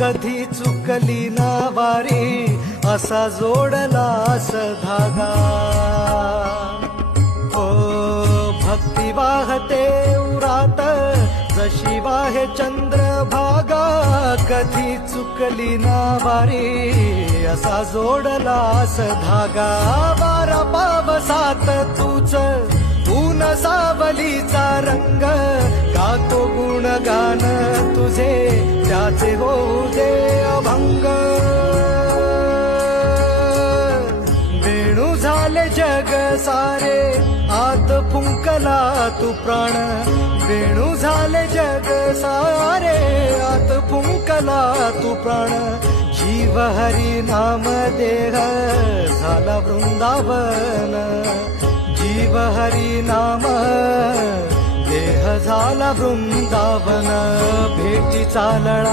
कधी चुकली ना वारी असा जोडलास धागा ओ भक्ती वाहते उरात जशी वाहे चंद्रभागा कधी चुकली ना वारी असा जोडलास धागा वारा पावसात तूच ऊन सावलीचा रंग गातो गुणगान तुझे त्याचे होऊ दे अभंग वेणू झाले जग सारे आत फुंकला तू प्राण वेणू झाले जग सारे आत फुंकला तू प्राण जीव हरी नाम देह झाला वृंदावन जीव हरी नाम देह झाला वृंदावन भेटी चालला